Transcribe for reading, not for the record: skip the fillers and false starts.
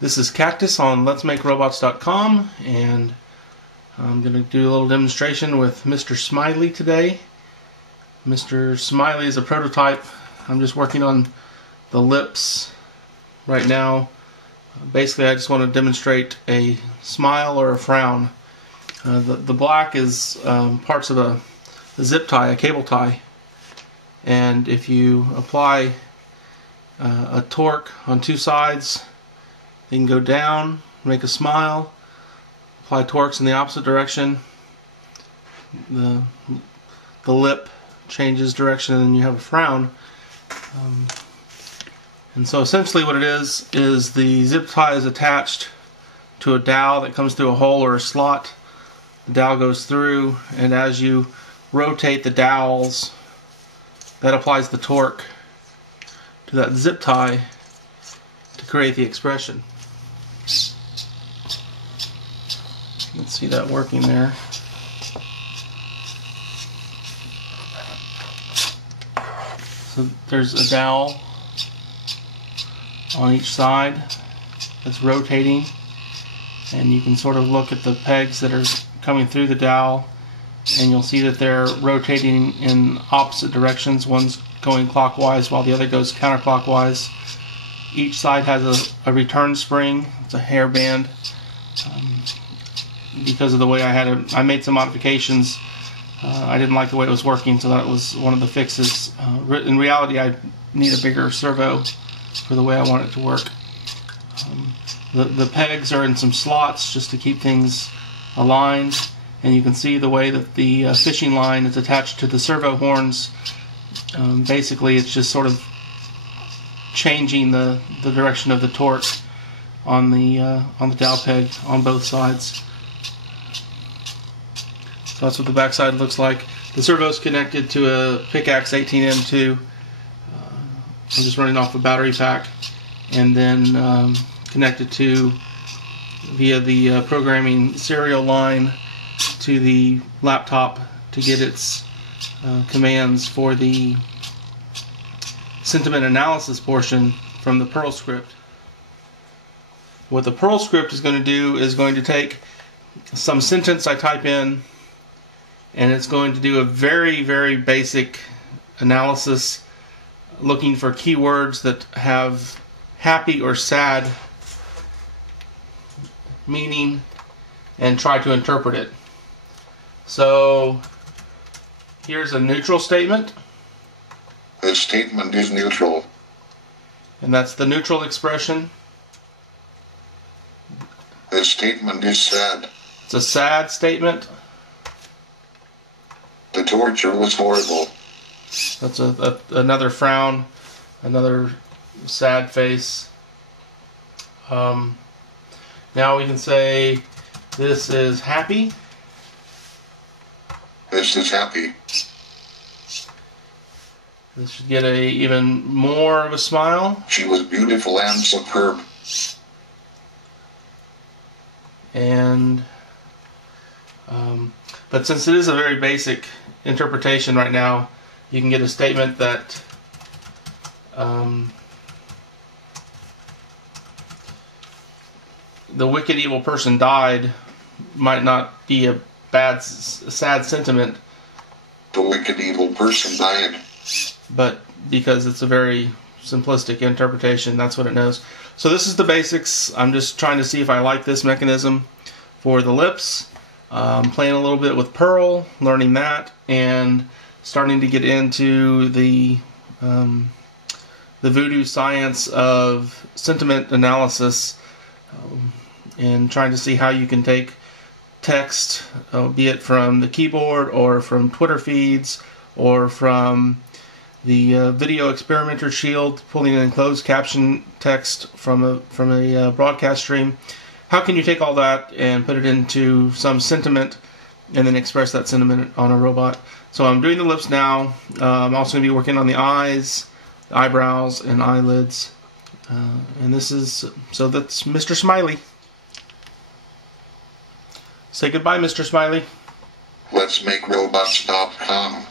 This is Cactus on letsmakerobots.com, and I'm going to do a little demonstration with Mr. Smiley today. Mr. Smiley is a prototype. I'm just working on the lips right now. Basically, I just want to demonstrate a smile or a frown. The black is parts of a zip tie, a cable tie, and if you apply a torque on two sides, you can go down, make a smile, apply torques in the opposite direction, the lip changes direction, and then you have a frown. And so essentially what it is the zip tie is attached to a dowel that comes through a hole or a slot. The dowel goes through, and as you rotate the dowels, that applies the torque to that zip tie to create the expression. Let's see that working there. So there's a dowel on each side that's rotating, and you can sort of look at the pegs that are coming through the dowel, and you'll see that they're rotating in opposite directions. One's going clockwise while the other goes counterclockwise. Each side has a return spring. It's a hairband. Because of the way I made some modifications. I didn't like the way it was working, so that was one of the fixes. In reality, I need a bigger servo for the way I want it to work. The pegs are in some slots just to keep things aligned, and you can see the way that the fishing line is attached to the servo horns. Basically, it's just sort of changing the direction of the torque on the dowel peg on both sides. So that's what the backside looks like. The servo is connected to a Pickaxe 18M2. I'm just running off a battery pack, and then connected to via the programming serial line to the laptop to get its commands for the sentiment analysis portion from the Perl script. What the Perl script is going to do is going to take some sentence I type in, and it's going to do a very, very basic analysis looking for keywords that have happy or sad meaning and try to interpret it. So here's a neutral statement. This statement is neutral. And that's the neutral expression. This statement is sad. It's a sad statement. The torture was horrible. That's another frown, another sad face. Now we can say this is happy. This is happy. This should get even more of a smile. She was beautiful and superb. And but since it is a very basic interpretation right now, you can get a statement that the wicked evil person died might not be a sad sentiment. The wicked evil person died. But because it's a very simplistic interpretation, that's what it knows. So this is the basics. I'm just trying to see if I like this mechanism for the lips. Playing a little bit with Perl, learning that, and starting to get into the voodoo science of sentiment analysis, and trying to see how you can take text, be it from the keyboard or from Twitter feeds or from the video experimenter shield, pulling in closed caption text from a broadcast stream. How can you take all that and put it into some sentiment and then express that sentiment on a robot? So I'm doing the lips now. I'm also going to be working on the eyes, the eyebrows, and eyelids. And this is, so that's Mr. Smiley. Say goodbye, Mr. Smiley. Letsmakerobots.com